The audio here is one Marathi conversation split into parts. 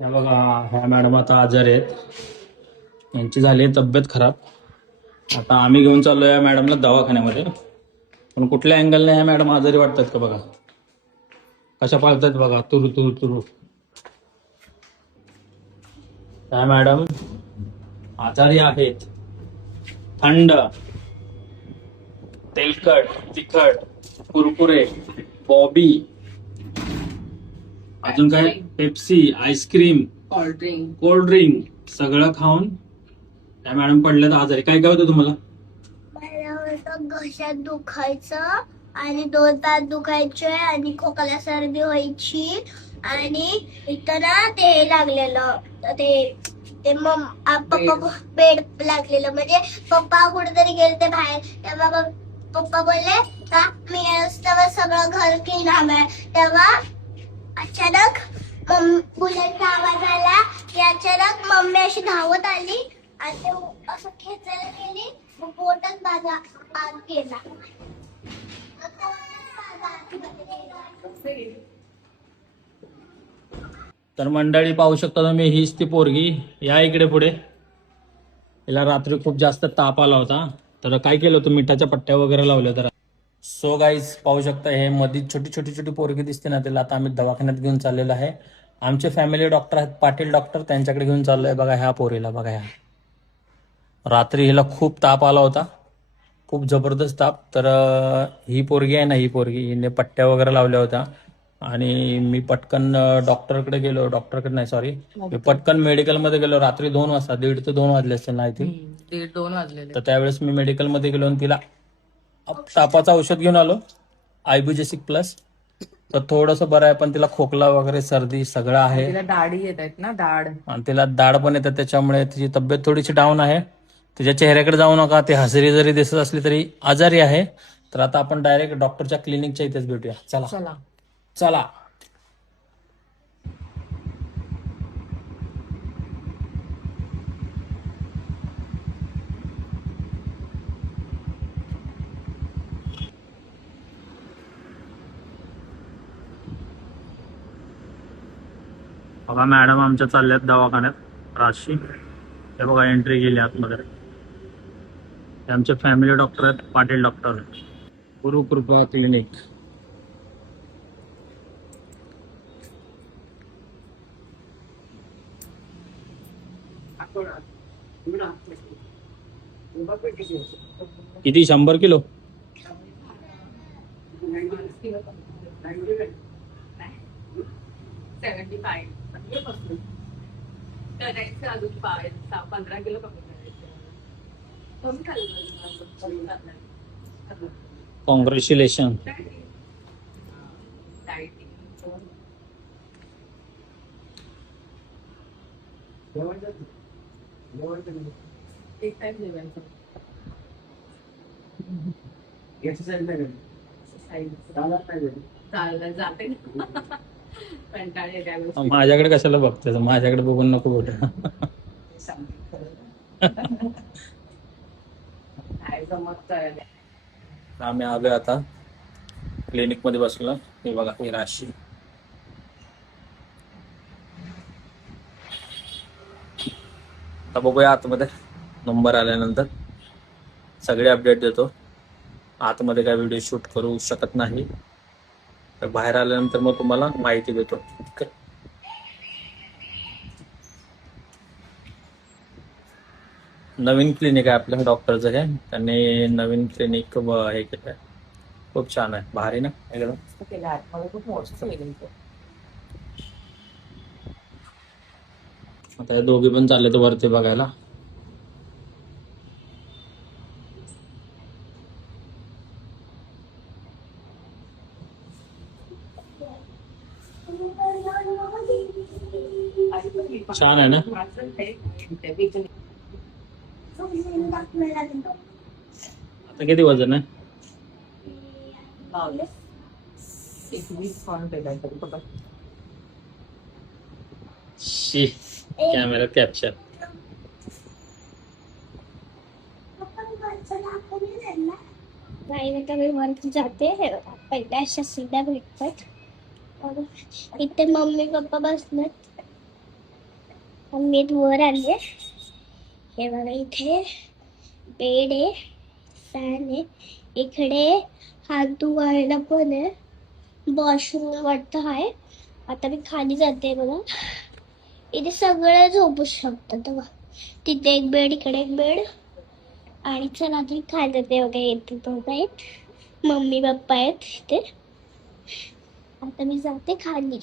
ह्या बघा, ह्या मॅडम आता आजारी आहेत. यांची झाली तब्येत खराब. आता आम्ही घेऊन चाललो या मॅडमला दवाखान्यामध्ये. पण कुठल्या अँगलने ह्या मॅडम आजारी वाटतात का बघा, कशा पाळतात बघा, तुरु तुरु तुरु. ह्या मॅडम आजारी आहेत. थंड, तेलकट, तिखट, कुरकुरे, बॉबी, अजून काय, पेप्सी, आईस्क्रीम, कोल्ड ड्रिंक सगळं खाऊन त्या मॅडम पडल्यात आजारी. काय काय होतं तुम्हाला? मला होतं घशात दुखायचं आणि 2 तास दुखायचे आणि खोकला सर्दी व्हायची आणि इथं ना ते लागलेलं ते ते पप्पा बेड लागलेलं. म्हणजे पप्पा कुठेतरी गेले ते बाहेर, तेव्हा पप्पा बोलले का मी तेव्हा सगळं घर क्लीन हवंय. तेव्हा अचानक बुलेटचा आवाज आला की अचानक मम्मी अशी धावत आली आणि ते असं खेचायला गेली. मग बोटच माझा आत गेला. तर मंडळी पाहू शकता तुम्ही, हीच ती पोरगी. या इकडे पुढे. हिला रात्री खूप जास्त ताप आला होता, तर काय केलं होतं, मिठाच्या पट्ट्या वगैरे लावल्या होत्या. सो गाईज पाहू शकता, हे मध्ये छोटी छोटी छोटी पोरगी दिसते ना, त्याला आता आम्ही दवाखान्यात घेऊन चाललेलो आहे. आमचे फॅमिली डॉक्टर आहेत, पाटील डॉक्टर, त्यांच्याकडे घेऊन चाललोय. बघा ह्या पोरीला, बघा ह्या. रात्री हिला खूप ताप आला होता, खूप जबरदस्त ताप. तर ही पोरगी आहे ना, ही पोरगी, हिने पट्ट्या वगैरे लावल्या होत्या. आणि मी पटकन डॉक्टरकडे गेलो, डॉक्टरकडे नाही सॉरी, मी पटकन मेडिकलमध्ये गेलो. रात्री 2 वाजता, 1:30 ते 2 वाजले असतील ना, ती 1:30-2 वाजलेले. तर त्यावेळेस मी मेडिकलमध्ये गेलो आणि तिला तापाचं औषध घेऊन आलो, आयबुजेसिक प्लस. तर थोडंसं बरं आहे, पण तिला खोकला वगैरे सर्दी सगळं आहे. तिला दाढी येत आहेत ना, दाढ. आणि तिला दाढ पण येतात, त्याच्यामुळे तिची तब्येत थोडीशी डाऊन आहे. तिच्या चेहऱ्याकडे जाऊ नका, ती हसरी जरी दिसत असली तरी आजारी आहे. तर आता आपण डायरेक्ट डॉक्टरच्या क्लिनिकच्या इथेच भेटूया. चला चला. चला. बघा मॅडम आमच्या चालल्यात दवाखान्यात, राशी. हे बघा एंट्री गेली आतमध्ये. हे आमचे फॅमिली डॉक्टर आहेत, पाटील डॉक्टर, गुरुकृपा क्लिनिक. किती, 100 किलो? अजून 15 किलो कमी कॉंग्रॅच्युलेशन. एक टाइम जेवायचं. जाते कंटाळे त्यावेळेस. माझ्याकडे कशाला बघते, माझ्याकडे बघून नको बोट. आम्ही आलोय आता क्लिनिक मध्ये बसलो. हे बघा ही राशी. आता बघूया आतमध्ये, नंबर आल्यानंतर सगळे अपडेट देतो. आतमध्ये काय व्हिडिओ शूट करू शकत नाही, तर बाहेर आल्यानंतर मग तुम्हाला माहिती देतो. नवीन क्लिनिक आहे आपल्या डॉक्टरचं, हे त्यांनी नवीन क्लिनिक हे केलं आहे. खूप छान आहे, भारी ना एकदम. मला खूप मस्त लागेल. आता हे दोघे पण चालले तर वरती बघायला. छान आहे ना. आता किती वजन आहे? शी, कॅमेरा कॅप्चर. नाही तर मी वरती जाते. पहिल्या अशा सीधा भेटतात. इथे मम्मी पप्पा बसलेत. मी वर आले. हे बघा इथे बेड आहे, फॅन आहे, इकडे हात धुवायला पण आहे, वॉशरूम वाटतं आहे. आता मी खाली जाते बघा. इथे सगळे झोपू शकतात बघा. तिथे एक बेड, इकडे एक बेड. आणि चला आता मी खाली जाते बघा. येते दोघं आहेत, मम्मी पप्पा आहेत इथे. आता मी जाते खाली.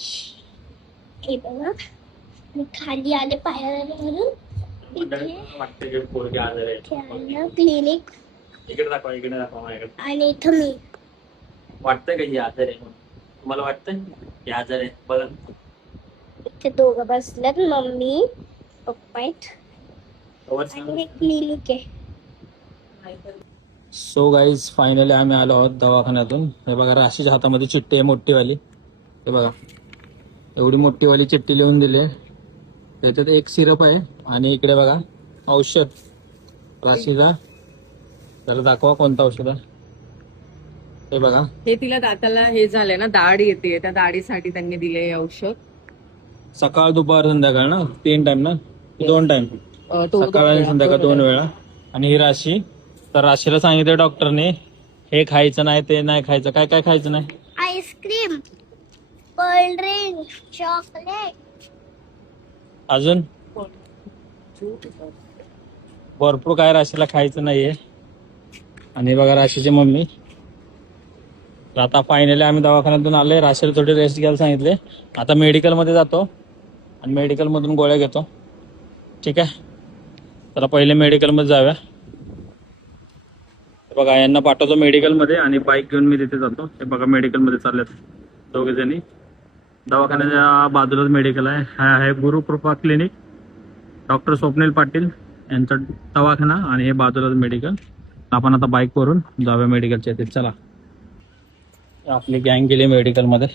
हे बघा मी खाली आले पायाला म्हणून. वाटतं पोरगी आजारी आहे. क्लिनिक इकडे दाखवा, इकडे दाखवा माझ्याकडे. आणि इथं मी. वाटतंय का ही आजार आहे म्हणून? तुम्हाला वाटतंय ही आजार आहे? बघा इथे दोघं बसल्यात, मम्मी पप्पा आहेत. आणि हे क्लिनिक आहे. सो गाईज फायनली आम्ही आलो आहोत दवाखान्यातून. हे बघा राशीच्या हातामध्ये चिठ्ठी आहे मोठीवाली. हे बघा एवढी मोठीवाली चिठ्ठी लिहून दिली आहे. त्याच्यात एक सिरप आहे आणि इकडे बघा औषध राशीचा. त्याला दाखवा कोणतं औषध आहे. हे बघा हे तिला दाताला हे झालंय ना, दाढ येते, त्या दाढीसाठी त्यांनी दिले हे औषध. सकाळ दुपार संध्याकाळ ना, 3 टाइम ना, 2 टाइम, सकाळ आणि संध्याकाळ 2 वेळा. आणि ही राशी, तर राशीला सांगितलं डॉक्टरने हे खायचं नाही, ते नाही खायचं. काय काय खायचं नाही? Ice cream, cold drink, chocolate. अजून भरपूर काय राशीला खायचं नाहीये. आणि बघा राशीची मम्मी. तर आता फायनली आम्ही दवाखान्यातून आलोय. राशीला थोडी रेस्ट घ्यायला सांगितले. आता मेडिकलमध्ये जातो आणि मेडिकलमधून गोळ्या घेतो. ठीक आहे, तर पहिले मेडिकलमध्ये जाऊया. बघा यांना पाठवतो मेडिकलमध्ये आणि बाईक घेऊन मी तिथे जातो. हे बघा मेडिकलमध्ये चाललेत दोघे जणी. दवाखान्याच्या बाजूलाच मेडिकल आहे. हा आहे गुरुकृपा क्लिनिक, डॉक्टर स्वप्नील पाटील यांचा दवाखाना. आणि हे बाजूलाच मेडिकल. आपण आता बाईकवरून जाऊया मेडिकलच्या इथे. चला, आपली गँग गेली मेडिकलमध्ये.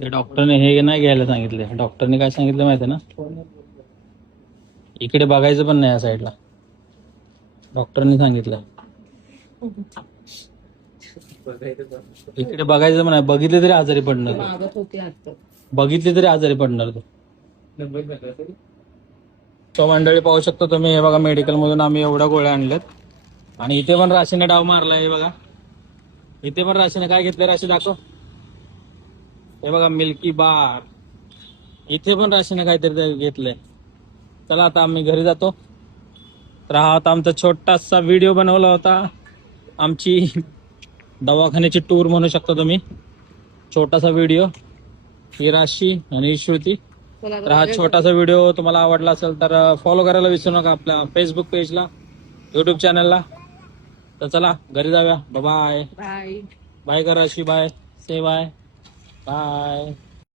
डॉक्टरने हे नाही घ्यायला सांगितले. डॉक्टरने काय सांगितलं माहिती आहे ना, इकडे बघायचं पण नाही या साईडला. डॉक्टरने सांगितलं इकडे बघायचं पण नाही. बघितले तरी आजारी पडणार तू. मागत होती आता. बघितले तरी आजारी पडणार तू. तो मंडळी पाहू शकतो तुम्ही. हे बघा मेडिकल मधून आम्ही एवढ्या गोळ्या आणल्यात. आणि इथे पण राशीने डाव मारलाय. हे बघा इथे पण राशीने काय घेतलंय, राशी दाखव. हे बघा मिल्की बार. इथे पण राशीने काहीतरी घेतलंय. चला आता आम्ही घरी जातो. तर हा आता आमचा छोटासा व्हिडिओ बनवला होता. आमची दवाखान्याची टूर म्हणू शकता तुम्ही. छोटासा व्हिडिओ. ही राशी आणि ही श्रुती. तर हा छोटासा व्हिडिओ तुम्हाला आवडला असेल तर फॉलो करायला विसरू नका आपल्या फेसबुक पेजला, युट्यूब चॅनलला. तर चला घरी जाऊया. Bye bye. बाय करा राशी. बाय, से बाय. बाय.